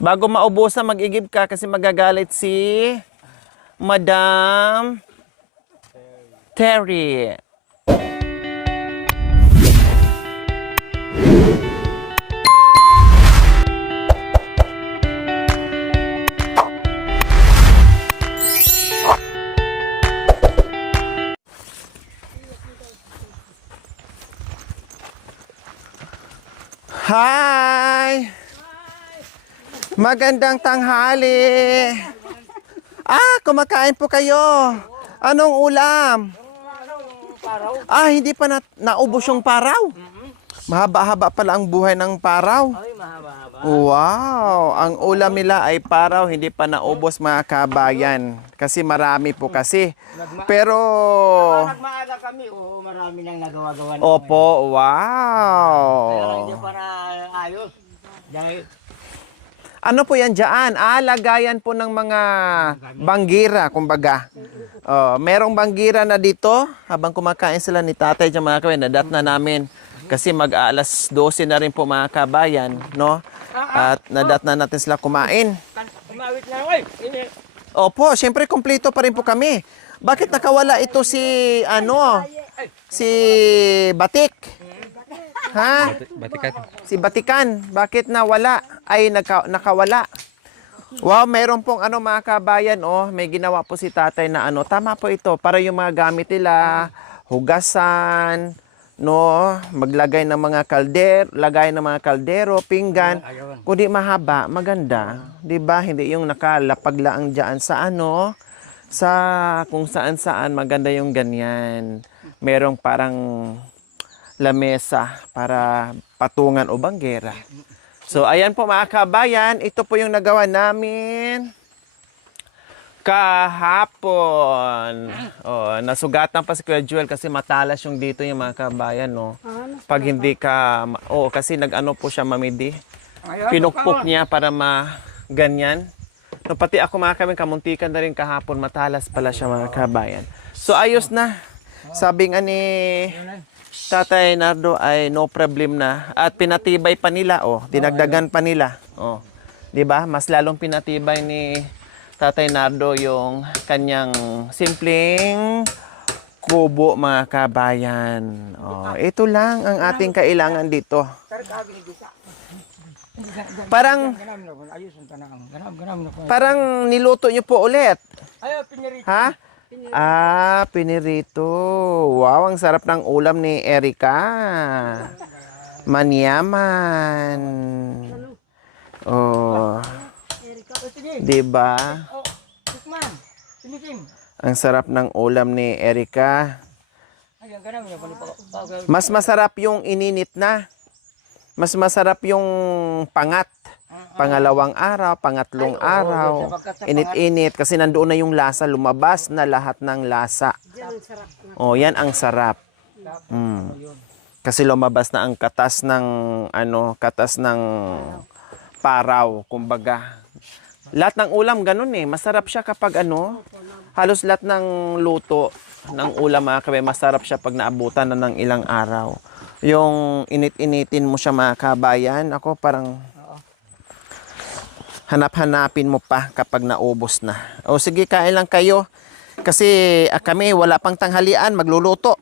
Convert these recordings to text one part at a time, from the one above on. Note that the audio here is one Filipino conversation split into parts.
Bago maubusan, mag-igib ka kasi magagalit si Madam Terry. Hi! Magandang tanghali. Kumakain po kayo. Anong ulam? Hindi pa naubos yung paraw. Mahaba-haba pala ang buhay ng paraw. Ay, mahaba-haba. Wow! Ang ulam nila ay paraw, hindi pa naubos mga kabayan. Kasi marami po kasi. Pero... Nagmaaga kami, marami nang nagawa-gawa. Opo, wow! Kaya hindi pa na ayos. Dahil Ano po yan dyan? Lagayan po ng mga banggira, kumbaga. Merong banggira na dito, habang kumakain sila ni tatay dyan mga kabayan, nadat na namin. Kasi mag-alas 12 na rin po mga kabayan, no? At nadat na natin sila kumain. umawit na oy. Opo, syempre kumpleto pa rin po kami. Bakit nakawala ito si, si Batik? Ha? Batikan. Si Batikan, bakit nawala? Ay, nakawala. Wow, meron pong mga kabayan, may ginawa po si tatay na tama po ito, para yung mga gamit nila, hugasan, no, maglagay ng mga lagay ng mga kaldero, pinggan, kundi mahaba, maganda, 'di ba? Hindi yung nakalapag lang diyan sa sa kung saan-saan, maganda yung ganyan. Merong parang lamesa para patungan o banggera. So, ayan po mga kabayan, ito po yung nagawa namin kahapon. Nasugatan pa si Kuya Joel kasi matalas yung dito yung mga kabayan, no. Pag hindi ka, kasi nag-ano po siya, mamidi. Pinukpok niya para ganyan. No, pati ako mga kabayan, kamuntikan na rin kahapon, matalas pala siya mga kabayan. So, ayos na. Sabi nga ni Tatay Nardo ay no problem na. At pinatibay pa nila, dinagdagan pa nila. 'Di ba? Mas lalong pinatibay ni Tatay Nardo yung kanyang simpleng kubo mga kabayan. Ito lang ang ating kailangan dito. Parang niluto niyo po ulit. Ha? Pinirito. Wow, ang sarap ng ulam ni Erica. Manyaman. Diba? Ang sarap ng ulam ni Erica. Mas masarap yung ininit na. Mas masarap yung pangat. Pangalawang araw, pangatlong araw, init-init kasi nandoon na yung lasa, lumabas na lahat ng lasa. Yan ang sarap. Kasi lumabas na ang katas ng paraw, kumbaga. Lahat ng ulam ganun masarap siya kapag halos lahat ng luto ng ulam mga kabayan, masarap siya pag naabutan na ng ilang araw. Yung init-initin mo siya mga kabayan, ako parang hanap-hanapin mo pa kapag naubos na. Sige, kain lang kayo. Kasi kami wala pang tanghalian, magluluto.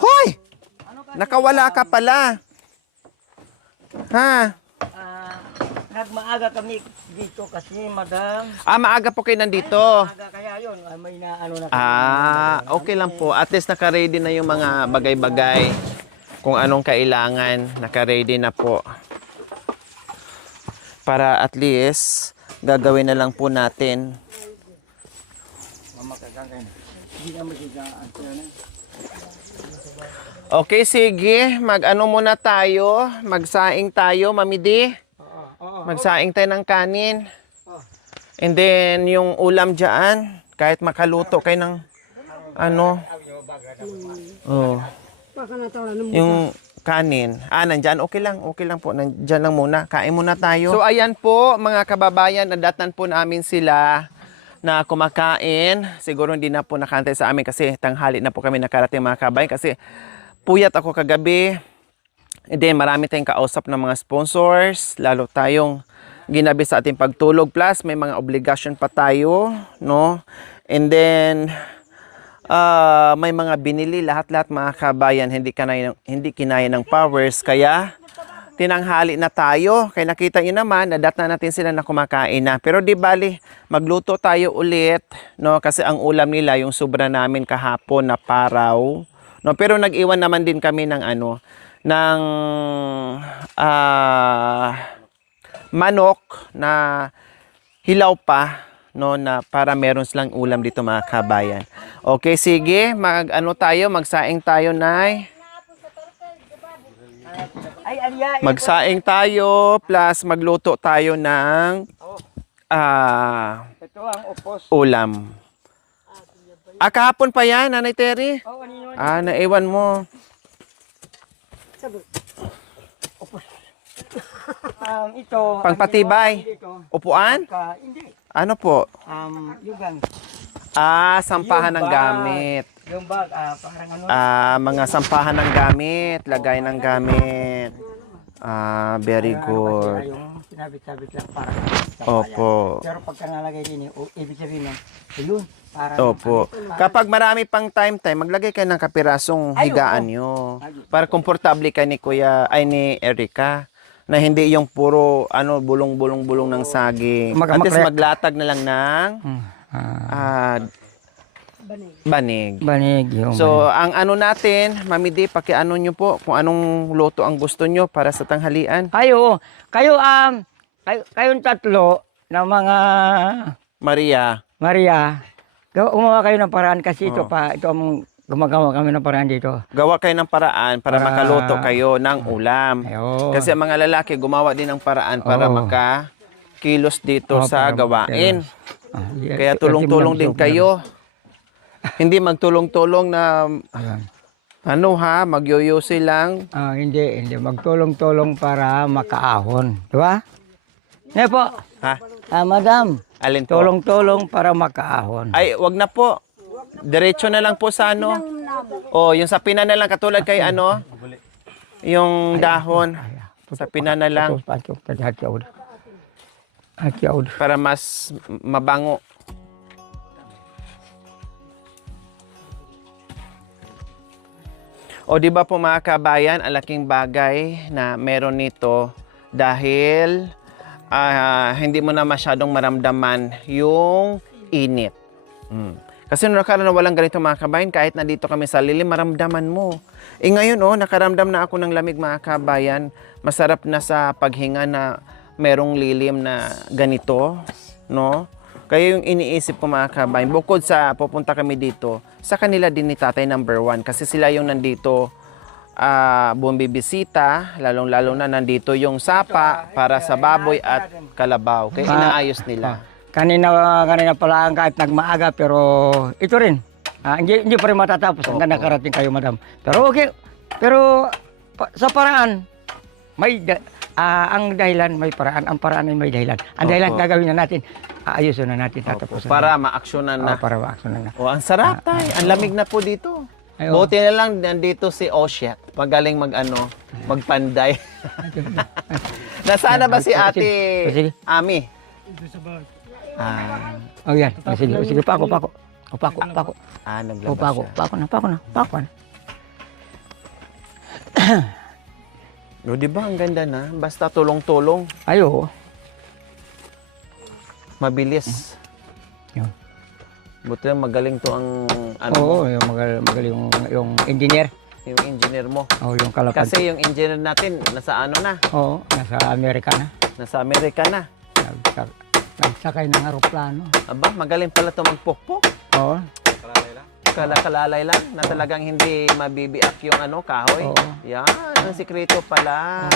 Hoy! Nakawala ka pala. Ha? Nagmaaga kami dito kasi, madam. Maaga po kayo nandito. Maaga kaya yun, may naano na kami. Okay lang po. At least naka-ready na yung mga bagay-bagay. Kung anong kailangan, naka-ready na po. Para at least, gagawin na lang po natin. Okay, sige. Mag-ano muna tayo. Magsaing tayo, Mamidi. Magsaing tayo ng kanin. And then, yung ulam dyan, kahit makaluto kayo ng yung kanin. Nandyan. Okay lang po. Nandyan lang muna. Kain muna tayo. So, ayan po, mga kababayan. Nadatan po namin sila na kumakain. Siguro hindi na po nakantay sa amin kasi tanghali na po kami nakarating mga kababayan. Kasi puyat ako kagabi. And then marami tayong kausap ng mga sponsors, lalo tayong ginabi sa ating pagtulog. Plus, may mga obligasyon pa tayo, no? And then, may mga binili, lahat-lahat mga kabayan, hindi kinaya ng powers. Kaya, tinanghali na tayo. Kaya nakita nyo naman, nadat na natin sila na kumakain na. Pero di bali, magluto tayo ulit, no? Kasi ang ulam nila, yung sobra namin kahapon na paraw. No? Pero nag-iwan naman din kami ng ng manok na hilaw pa, no, na para meron silang ulam dito mga kabayan. Okay, sige, magsaing tayo, Nay. Magsaing tayo plus magluto tayo ng Ito ang upos. ulam. Kahapon pa yan, Nanay Terry? Oh, kanino? Naiwan mo. Ito. Pangpatibay. Dito. Upuan? Hindi. Ano po? Yugang. Sampahan ng Yung bag. gamit. Yung bag, parang ano. Mga sampahan ng gamit, lagay ng gamit. Very good. Yung sinabit-sabit lang para sa Opo. Pero pagka nalagay din, ibig sabihin yun, para Opo. Kapag marami pang time, maglagay kayo ng kapirasong higaan nyo. Para komportable ka ni ni Erica. Na hindi yung puro bulong-bulong-bulong ng saging. At least maglatag na lang ng banig. Banig yung So, ang natin, Mami D, pakiano nyo po kung anong luto ang gusto nyo para sa tanghalian. kayong tatlo na mga Maria, gumawa kayo ng paraan kasi ito ang gumagawa kami ng paraan dito. gawa kayo ng paraan para makaluto kayo ng ulam. Ayun. Kasi ang mga lalaki gumawa din ng paraan para makakilos dito sa gawain. Kaya tulong-tulong din kayo. Hindi magtulong-tulong na magyoyosi lang. Hindi magtulong-tulong para makaahon, di ba? Po. Madam, Alin po? tulong-tulong para makaahon. Ay, wag na po. Diretso na lang po sa yung sa pina na lang katulad kay yung dahon. Sa pina na lang para mas mabango. O di ba po mga kabayan, ang laking bagay na meron nito dahil hindi mo na masyadong maramdaman yung init. Kasi nung nakaraan na walang ganito mga kabayan, kahit nandito kami sa lilim, maramdaman mo. Ngayon nakaramdam na ako ng lamig mga kabayan. Masarap na sa paghinga na merong lilim na ganito, no? Kaya yung iniisip ko mga kabayan, bukod sa pupunta kami dito, sa kanila din ni Tatay number 1. Kasi sila yung nandito bumibisita, lalong-lalo na nandito yung sapa para sa baboy at kalabaw. Kaya inaayos nila. Kanina pala kahit nagmaaga pero ito rin. Hindi pa rin matatapos hanggang nakarating kayo, madam. Pero okay. Pero sa paraan ang dahilan may paraan, ang paraan ay may dahilan. Ang dahilan gagawin na natin, aayusin na natin, tatapusin. Para maaksyonan na. Para maaksyonan na. Ang sarap tay. Ang lamig na po dito. Buti na lang nandito si Oshet. Magaling magpanday. Nasaan na ba si Ate Ami? Yan. Sige, pako. Naglabas siya. Pako na. Di ba ang ganda na? Basta tulong-tulong. Mabilis. Yun. Buti lang magaling to ang yung magaling yung engineer. Yung engineer mo. Yung kalapad. Kasi yung engineer natin nasa na? Nasa Amerika na. Nasa Amerika na. Nagsakay ng aeroplano. Aba, magaling pala to magpukpok. Kalalay lang na talagang hindi mabibiak yung kahoy. Yan, ang sikreto pala.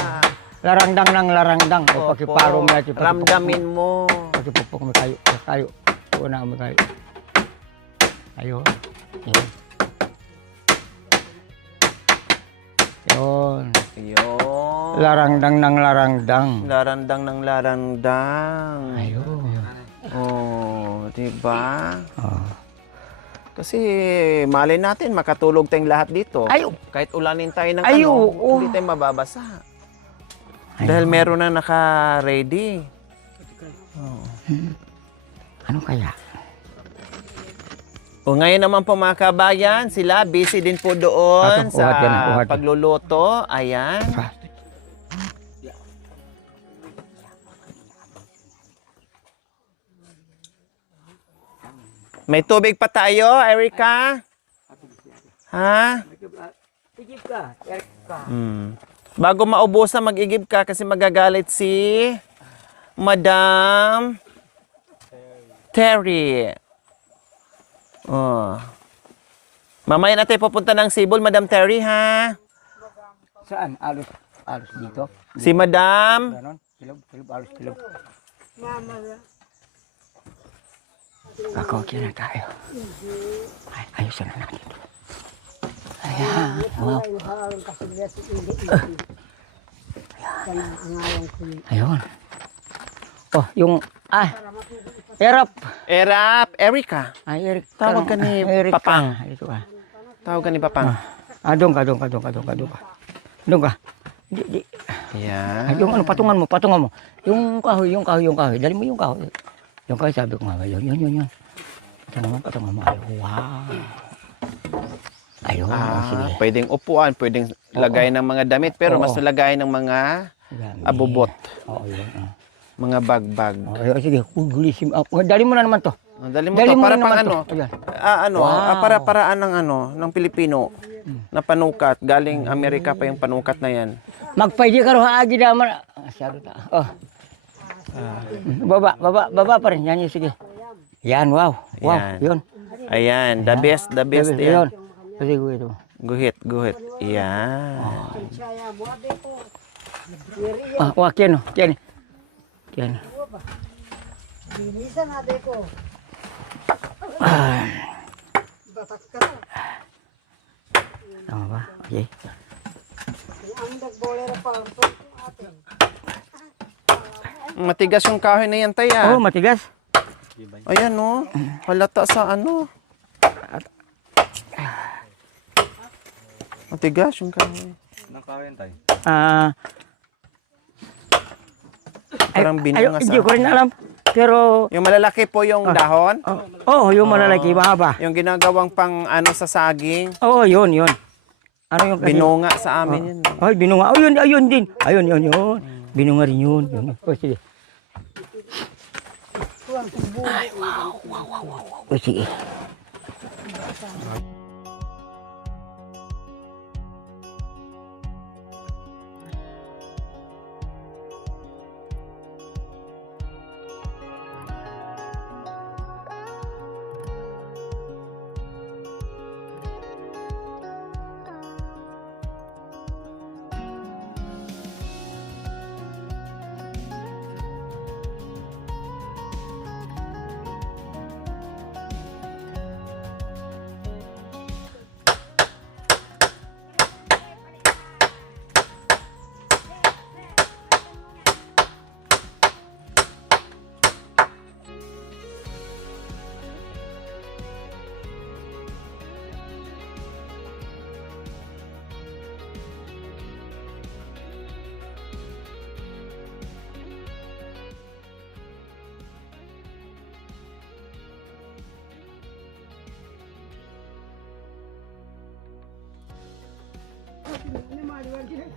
Larangdang ng larangdang. Pakiparo mo natin. Ramdamin mo. Pakipupok mo tayo. Una mo tayo. Ayun. Yun. Larangdang ng larangdang. Larandang ng larandang. Ayun. Diba? Kasi malay natin, makatulog tayong lahat dito. Ay, Kahit ulanin tayo ng Ay, ano, oo. hindi tayo mababasa. Ay, Dahil meron na naka-ready. ano kaya? O ngayon naman po mga kabayan, sila busy din po doon Ato, sa uhat yan, uhat. pagluluto. Ayan. May tubig pa tayo, Erica? Ha? Igib ka, Bago maubusan, mag-igib ka kasi magagalit si Madam Terry. Oh. Mamaya natin pupunta ng Sibol, Madam Terry, ha? Saan? Alos dito? Si Madam. Ganon? Kilog, alos kilog. Ako, okay na tayo. Ay, ayusin na natin. Ayan, wow. Ayun. Oh, yung, Erap. Erica. Ay, Eric. Tawag ka ni Eric Papang. Ito ka. Tawag ka ni Papang. Doon ka. Doon ka. Di. Ayan. Yung ano, patungan mo. Yung kahoy. Dali mo yung kahoy. Yung kahoy, sabi ko nga, yun. Patungan mo. Wow. Ayun, sige. Pwedeng upuan, pwedeng lagay ng mga damit, pero Oo. mas lagay ng mga Gamit. abubot, Oo, yun. mga bagbag. Ayun, sige, gulisim. Dali mo na naman to. Dali mo Dali to mo para na pang naman ano? to. Ayan. Wow. Para paraan ng ng Pilipino na panukat. Galing Amerika pa yung panukat na yan. Magpwede ka rin haagi naman. Masyado ta. Oh. Baba pa rin. Yan yun, sige. Yan, wow. Wow, Yan. yun. Ayan, the best Yun. yan. Sige, ito. Guhit. Yan. Wah, kian. Kian. Bilisan natin ko. Batak ka na. Tama ba? Okay. Ang nagbolera pa ang atin. Matigas yung kahoy na yan, Taya. Oh, matigas. Ayan, no. Halata sa ano. Matigas yung kahoy. Parang binunga sa... Hindi ko rin alam. Pero, Yung malalaki po yung dahon. yung malalaki, mahaba. Yung ginagawang pang ano sa saging. Oo, yun. Ano yung kasi? Binunga sa amin yun. Ay, binunga. Oh, ayun din. Ayun. Binunga rin yun. Oh, sige. Ay, wow. Oh, sige.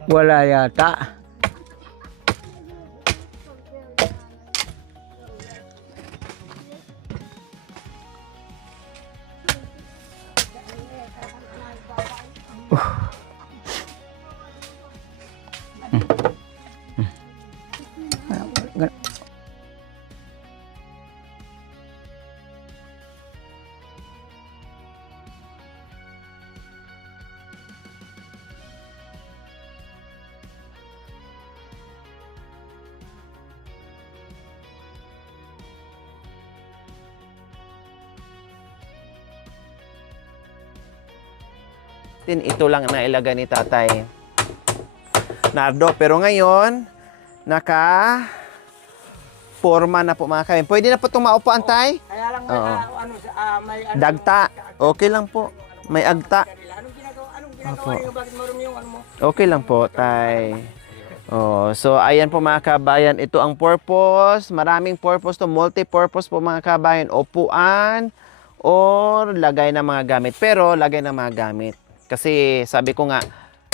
Wala yata. Ito lang na ilagay ni Tatay Nardo. Pero ngayon, forma na po mga kain. Pwede na po itong maupuan, Tay? Kaya lang Oo. may Dagta. Okay lang po. May agta. Opo. Okay lang po, tay. Oh, so ayan po mga kabayan, ito ang purpose. Maraming purpose to, multi-purpose po mga kabayan. Upuan or lagay ng mga gamit. Pero lagay ng mga gamit. Kasi sabi ko nga,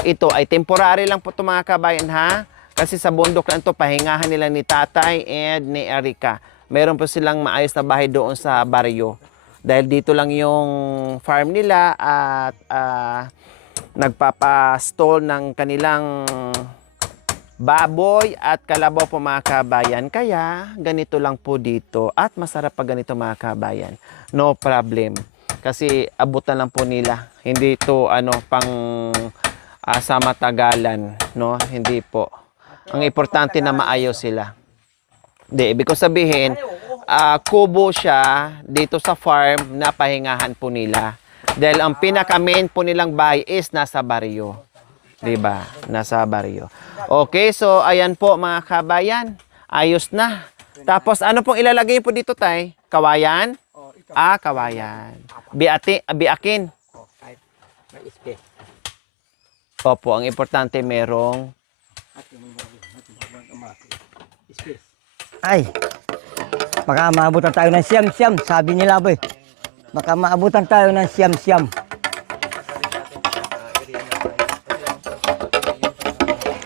ito ay temporary lang po to mga kabayan ha. Kasi sa bundok na ito, pahingahan nila ni Tatay and ni Erica. Meron po silang maayos na bahay doon sa baryo. Dahil dito lang yung farm nila at nagpapastol ng kanilang baboy at kalabaw po mga kabayan. Kaya ganito lang po dito at masarap pa ganito mga kabayan. No problem. Kasi abutan lang po nila. Hindi ito pang sa matagalan, no? Hindi po. Ang importante na maayos sila. Di, ibig ko sabihin, kubo siya dito sa farm na pahingahan po nila. Dahil ang pinaka-main po nilang bahay is nasa baryo. Diba? Nasa baryo. Okay, so ayan po mga kabayan. Ayos na. Tapos ano pong ilalagay po dito, tay? Kawayan? Kawayan. Biakin. Opo, ang importante merong Ay, baka maabutan tayo ng siyam-siyam, sabi nila boy. Baka maabutan tayo ng siyam-siyam.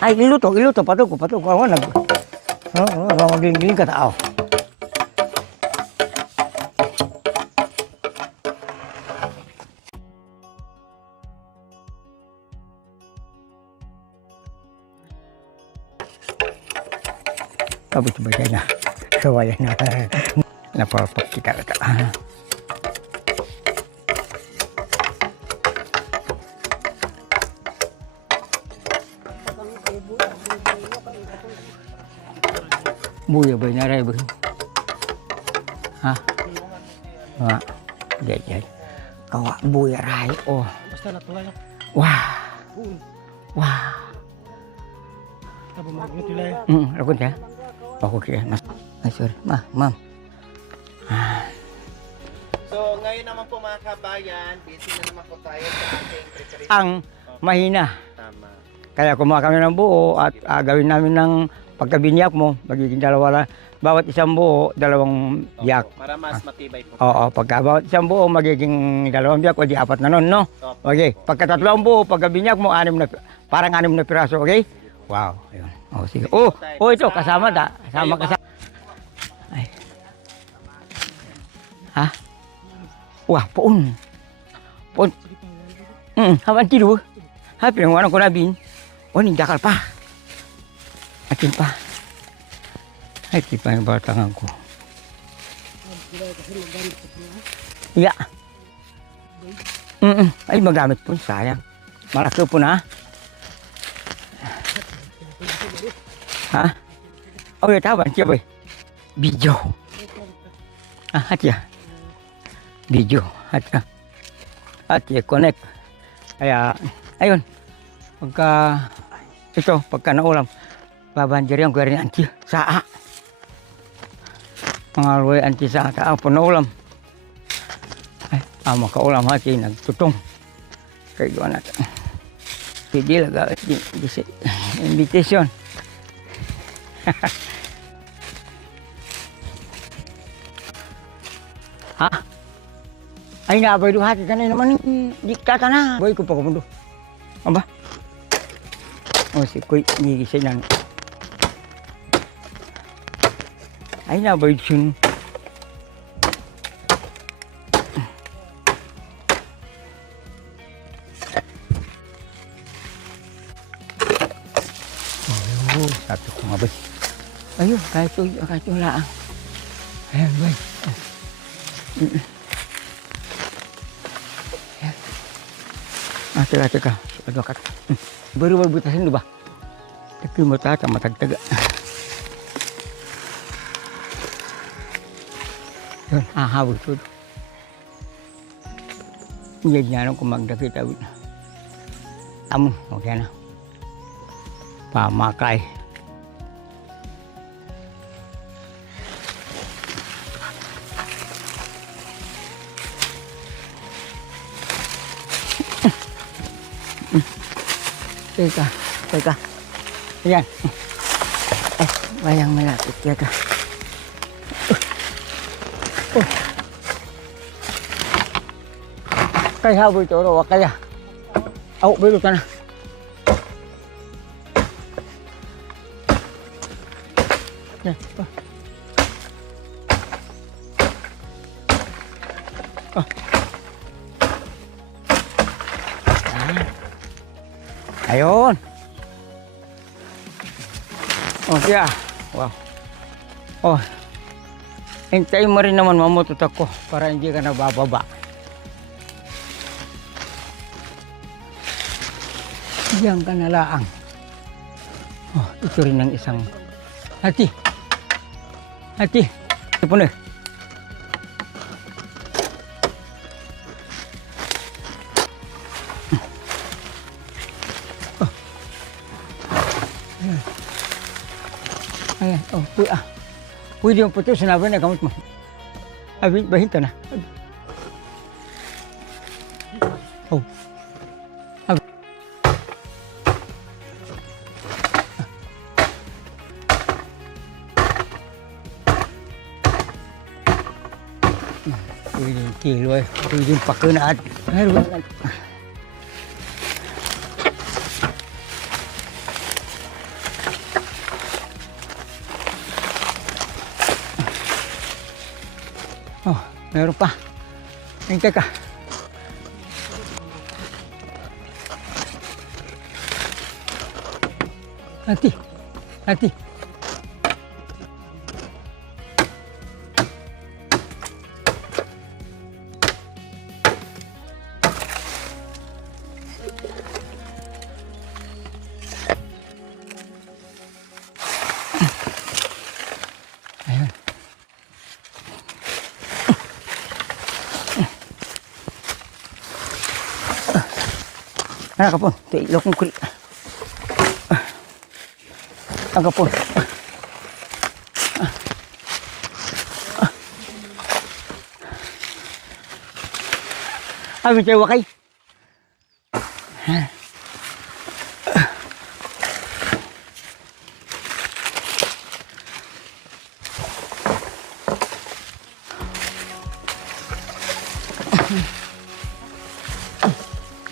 Ay, iluto, patok. Ako magiling-giling ka tao. Tapos bagay na. Kawayan na. Napapakita ka. Buya ba na rin ba? Ha? Wah. Diyan. Kawa buya rai. Oh. Basta na tulay. Wah. Wah. Tabo magnitulay. Rakun ya. Ako kaya. Ay, sorry. Ma'am. So, ngayon naman po mga kabayan, busy na naman po tayo sa ating preparation. Ang mahina. Tama. Kaya kumuha kami ng buo at gawin namin ng pagkabinyak mo, magiging dalawa lang. Bawat isang buo, dalawang biyak. Opo, para mas matibay po. Oo, pagka bawat isang buo, magiging dalawang biyak o di apat na nun, no? Opo. Okay, pagkatatlong buo, pagkabinyak mo, parang 6 na piraso, okay? Wow, ayun. Oh, sige. Oh, ito, kasama da. Kasama. Ay. Ha? Wah, poon. Hawan tidur. Ha, pinangunan ko na bin. Oh, ni dakal pa. Akin pa. Ay, tipa yung batangan ko. Iya. Ay, magamit po. Sayang. Malaki po na. Ha? Oh, ya tahu siya boy. Video. Hati ya. Video. Hati ya, connect. Kaya, ayun. Pagka naulam, babanjir yang gue anti saa. Mengalui anti saa apa naulam. Maka ulam hati nagtutong. Kayak gimana? Jadi lah di invitation. Ha? Ay nga ba hati ka na naman diktata na. Boy ko pa kumundo. Aba? Oh, si Kuy nigisay na. Ay na ba yun? Oh, sabi ko nga ba? Ayun, kahit yung laang. Ayan, boy. Teka. Advokat. Baru butasin ba? Tapi mata matagtaga. Yun, habol ko. Hindi niya kung magdakita. Amo, okay na. Pamakay. Teka, teka. Ayan. Eh, bayang malapit. Teka. Kaya haboy toro, kaya. Aw, bilo ka na. Yan. Ayun. Oh, siya. Wow. Oh. Hintayin mo rin naman mamutot ako para hindi ka nabababa. Diyan ka na laang. Oh, ito rin ang isang hati. Hati. Ito po na. Ayan, oh, pwede yung puto, sinabi na gamot mo. Bahinta na. Oh. Pwede yung kilo eh, pwede yung pakunat. Oh, meron pa. Hintay ka. Hati. Hati. Ayan. Ano ka po? Ito ilaw kong kulit. Ano ka po? Sabi tayo wakay.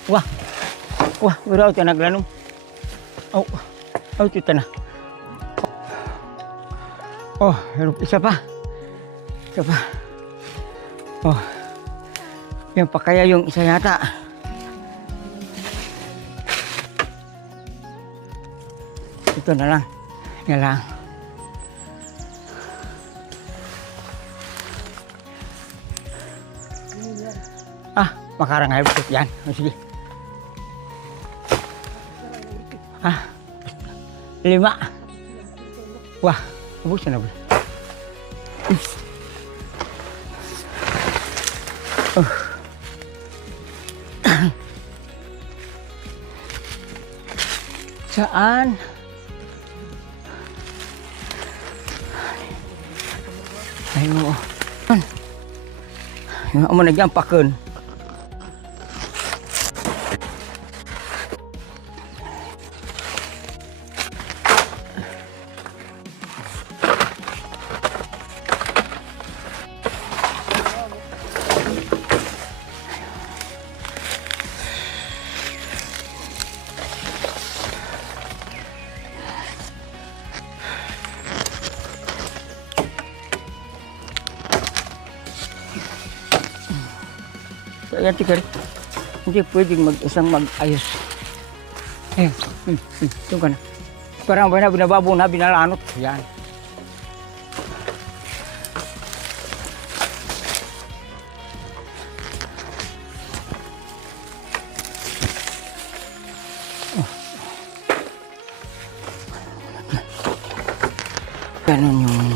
Wah. Wah, uraw ito naglanong. Oh, oh, ito na. Oh, isa pa. Isa pa. Oh, yan pa kaya yung isa yata. Ito na lang. Yan lang. Ah, makarangay po yan. Oh, sige. Ah, 5. Wah, ubos na ba? Oh. Saan? Ayo. Yung amo nagyampakeun. Ayan, tikar. Hindi pwedeng isang mag-ayos. Ayan, ito ka na. Parang binababo na, binalanot. Ayan. Oh. Ganun yung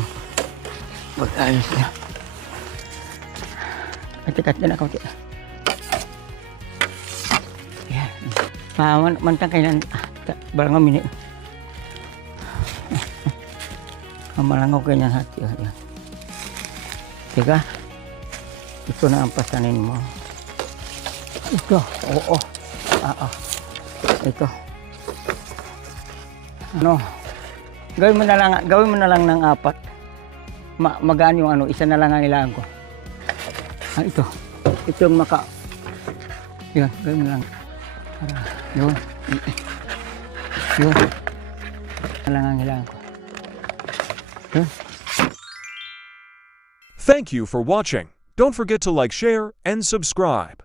mag-ayos na. Atikat na ako. Mantang kailan balangaw mini. Malangaw ganyan hati. Ayan. Teka. Ito na ang pasanin mo. Ito. Oo. Ito. Ano? Gawin mo na lang ng 4. Magaan yung ano, isa na lang ang ilangan ko. Ito. Ito yung Yan, gawin mo lang. Yun. Yun. Na lang ang ilangan ko. Yun. Thank you for watching. Don't forget to like, share, and subscribe.